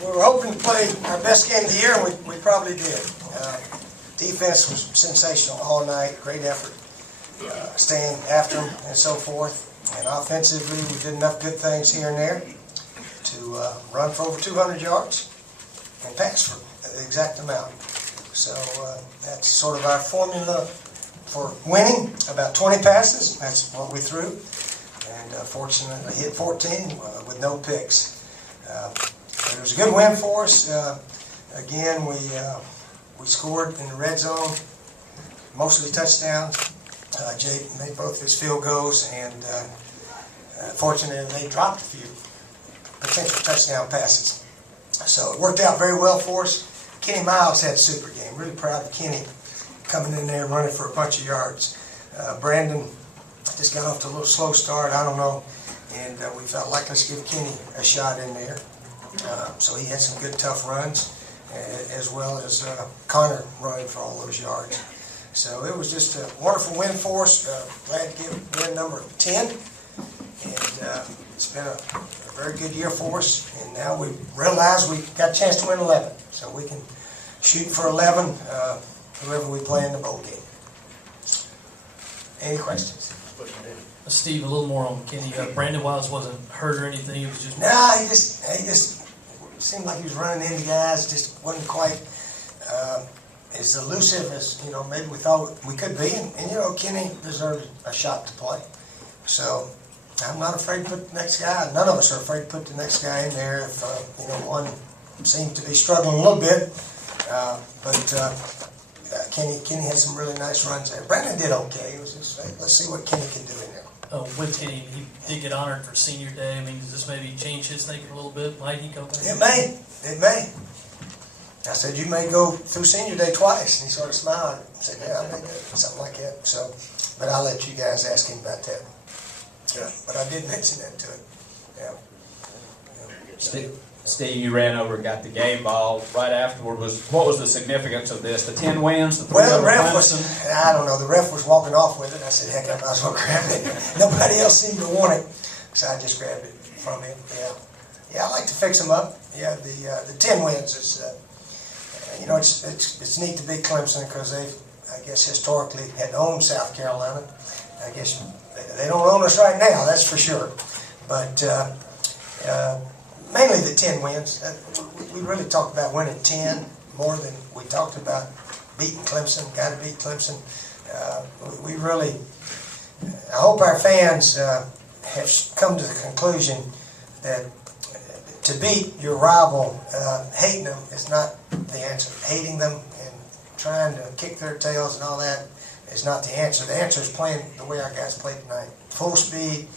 We were hoping to play our best game of the year, and we probably did. Defense was sensational all night, great effort, staying after them and so forth. And offensively, we did enough good things here and there to run for over 200 yards and pass for the exact amount. So that's sort of our formula for winning, about 20 passes. That's what we threw. And fortunately hit 14 with no picks. It was a good win for us. Again, we scored in the red zone, mostly touchdowns. Jake made both his field goals, and fortunately they dropped a few potential touchdown passes. So it worked out very well for us. Kenny Miles had a super game. Really proud of Kenny coming in there and running for a bunch of yards. Brandon just got off to a little slow start, I don't know, and we felt like let's give Kenny a shot in there. So he had some good tough runs, as well as Connor running for all those yards. So it was just a wonderful win for us. Glad to give win number 10, and it's been a very good year for us. And now we realize we got a chance to win 11, so we can shoot for 11 whoever we play in the bowl game. Any questions? Steve, a little more on Kenny. Brandon Wiles wasn't hurt or anything. He was just he just seemed like he was running into guys. Just wasn't quite as elusive as maybe we thought we could be. And Kenny deserved a shot to play. So I'm not afraid to put the next guy. None of us are afraid to put the next guy in there if one seems to be struggling a little bit. But Kenny had some really nice runs there. Brandon did okay. It was just let's see what Kenny can do in there. With Kenny, he did get honored for senior day. I mean, does this maybe change his thinking a little bit? Might he come back? It may. It may. I said, you may go through senior day twice. And he sort of smiled and said, yeah, I may go. Something like that. So, but I'll let you guys ask him about that. Yeah. But I did mention that to him. Yeah. Steve, you ran over and got the game ball right afterward. What was the significance of this? The 10 wins? The the ref was, I don't know, the ref was walking off with it. I said, heck, I might as well grab it. Nobody else seemed to want it, so I just grabbed it from him. Yeah, I like to fix them up. Yeah, the 10 wins is, it's neat to beat Clemson because they've, I guess, historically had owned South Carolina. I guess they don't own us right now, that's for sure. But mainly the 10 wins. We really talked about winning 10 more than we talked about beating Clemson. Got to beat Clemson. We really, I hope our fans have come to the conclusion that to beat your rival, hating them is not the answer. Hating them and trying to kick their tails and all that is not the answer. The answer is playing the way our guys played tonight. Full speed,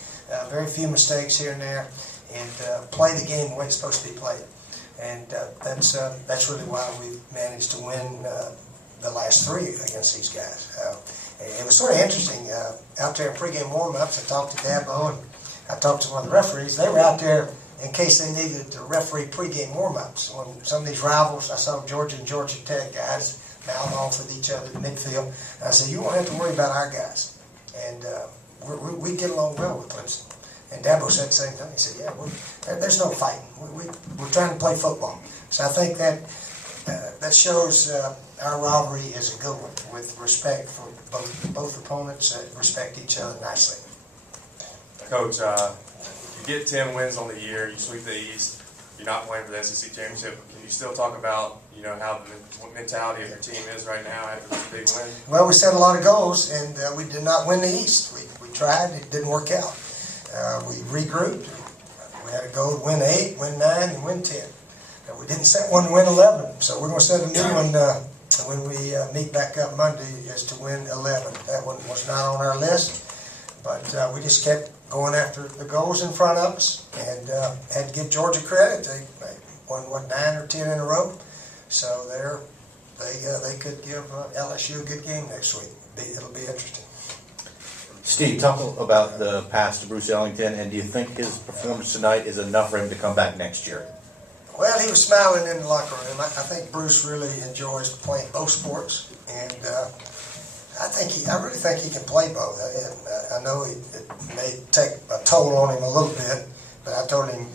very few mistakes here and there, and play the game the way it's supposed to be played. And that's really why we managed to win the last 3 against these guys. It was sort of interesting. Out there in pregame warm-ups, I talked to Dabo and I talked to one of the referees. They were out there in case they needed to referee pregame warm-ups. When some of these rivals, I saw Georgia and Georgia Tech guys mouth off with each other in midfield. And I said, you won't have to worry about our guys. And we get along well with Clemson. And Dabo said the same thing. He said, yeah, there's no fighting. We're trying to play football. So I think that shows our rivalry is a good one, with respect for both opponents that respect each other nicely. Coach, you get 10 wins on the year, you sweep the East, you're not playing for the SEC championship. Can you still talk about how the mentality of your team is right now after this big win? Well, we set a lot of goals, and we did not win the East. We tried, it didn't work out. We regrouped. We had a goal to win 8, win 9, and win 10. And we didn't set one to win 11, so we're going to set a new one when we meet back up Monday, is to win 11. That one was not on our list, but we just kept going after the goals in front of us, and had to give Georgia credit. They won 9 or 10 in a row, so they could give LSU a good game next week. It'll be interesting. Steve, talk about the pass to Bruce Ellington, and do you think his performance tonight is enough for him to come back next year? Well, he was smiling in the locker room. I think Bruce really enjoys playing both sports, and I really think he can play both. I know it may take a toll on him a little bit, but I told him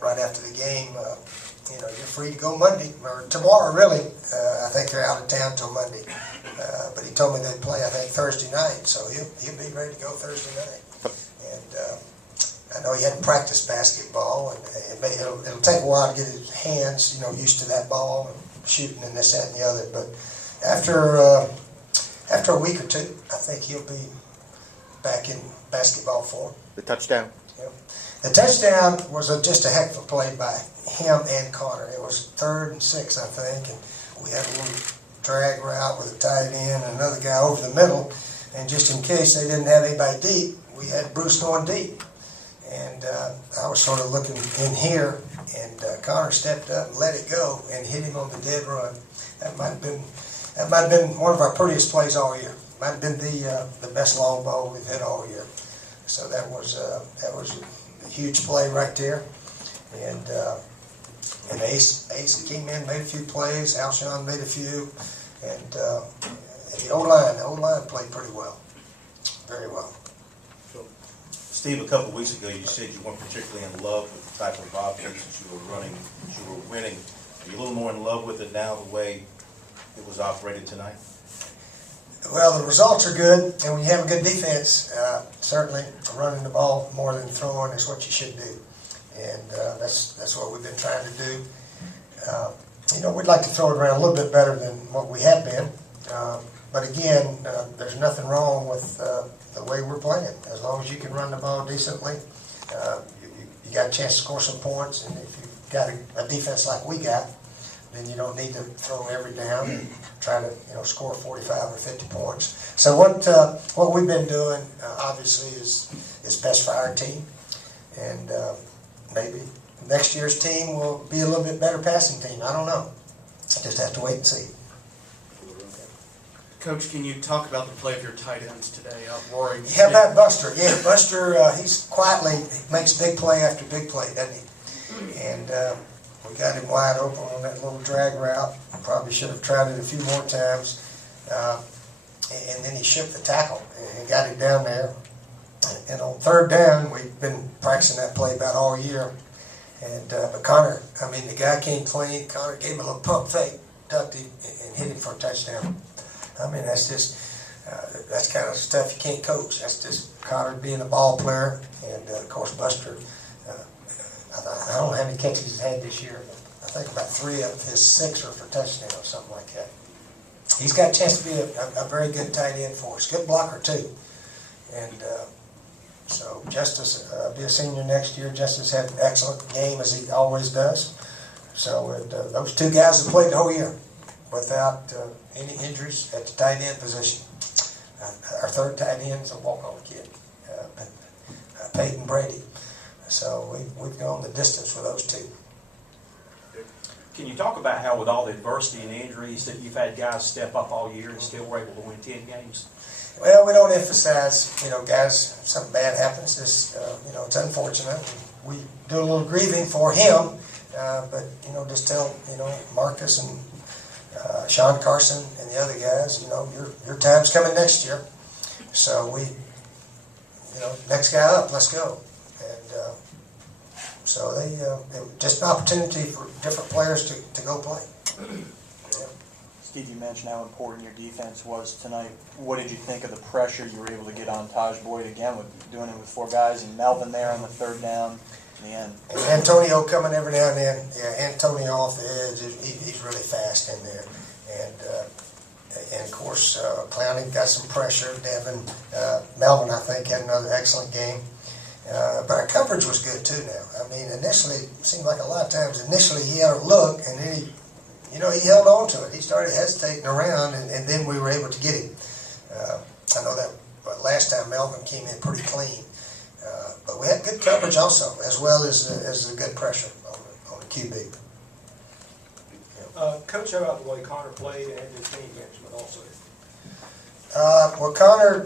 right after the game, you're free to go Monday or tomorrow, really. I think they're out of town till Monday. But he told me they'd play, I think, Thursday night, so he'll be ready to go Thursday night. And I know he hadn't practiced basketball, and it'll take a while to get his hands, used to that ball and shooting and this, that, and the other. But after a week or two, I think he'll be back in basketball form. The touchdown. Yep. The touchdown was just a heck of a play by him and Connor. It was 3rd and 6, I think, and we had a little drag route with a tight end and another guy over the middle. And just in case they didn't have anybody deep, we had Bruce going deep. And I was sort of looking in here, and Connor stepped up and let it go and hit him on the dead run. That might have been one of our prettiest plays all year. Might have been the best long ball we've hit all year. So that was a huge play right there. And Ace came in, made a few plays. Alshon made a few, and the O-line played pretty well, very well. Steve, a couple of weeks ago, you said you weren't particularly in love with the type of offense that you were running, that you were winning. Are you a little more in love with it now, the way it was operated tonight? Well, the results are good, and when you have a good defense, certainly running the ball more than throwing is what you should do, and that's what we've been trying to do. We'd like to throw it around a little bit better than what we have been, but again, there's nothing wrong with the way we're playing. As long as you can run the ball decently, you got a chance to score some points, and if you've got a defense like we got, then you don't need to throw every down and try to score 45 or 50 points. So what we've been doing obviously is best for our team, and maybe next year's team will be a little bit better passing team. I don't know. Just have to wait and see. Coach, can you talk about the play of your tight ends today? Rory. Yeah, about Buster. Yeah, Buster, he's quietly makes big play after big play, doesn't he? And we got him wide open on that little drag route. Probably should have tried it a few more times. And then he shook the tackle and got it down there. And on 3rd down, we've been practicing that play about all year. And but Connor, the guy came clean. Connor gave him a little pump fake, ducked him, and hit him for a touchdown. That's just that's kind of stuff you can't coach. That's just Connor being a ball player, and of course Buster. I don't know how many catches he's had this year, but I think about 3 of his 6 are for touchdowns, something like that. He's got a chance to be a very good tight end for us. Good blocker too, and so Justice be a senior next year. Justice had an excellent game as he always does. So those 2 guys have played the whole year without any injuries at the tight end position. Our 3rd tight end is a walk-on kid, Peyton Brady. So we've gone the distance with those 2. Can you talk about how, with all the adversity and injuries, that you've had guys step up all year and still were able to win 10 games? Well, we don't emphasize, guys, something bad happens. It's unfortunate. We do a little grieving for him, but, just tell, Marcus and Sean Carson and the other guys, your time's coming next year. So we, next guy up, let's go. And so they just an opportunity for different players to go play. Yeah. Steve, you mentioned how important your defense was tonight. What did you think of the pressure you were able to get on Taj Boyd again with doing it with 4 guys and Melvin there on the 3rd down in the end? And Antonio coming every now and then. Yeah, Antonio off the edge. He's really fast in there. And of course, Clowney got some pressure. Devin, Melvin, I think, had another excellent game. But our coverage was good too now. Initially, it seemed like a lot of times, initially he had a look, and then he held on to it. He started hesitating around, and then we were able to get him. I know that last time Melvin came in pretty clean. But we had good coverage also, as well as a good pressure on the QB. Coach, how about the way Connor played and his team management also? Well, Connor,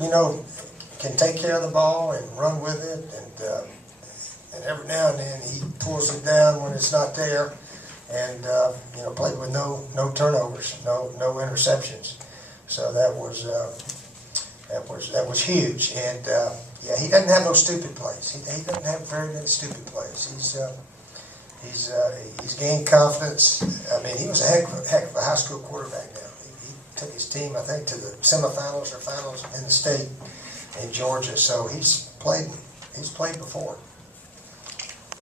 can take care of the ball and run with it, and every now and then he pulls it down when it's not there, and played with no turnovers, no interceptions. So that was huge, and he doesn't have those stupid plays. He doesn't have very many stupid plays. He's gained confidence. I mean, he was a heck of a high school quarterback now. He took his team, I think, to the semifinals or finals in the state in Georgia. So he's played before.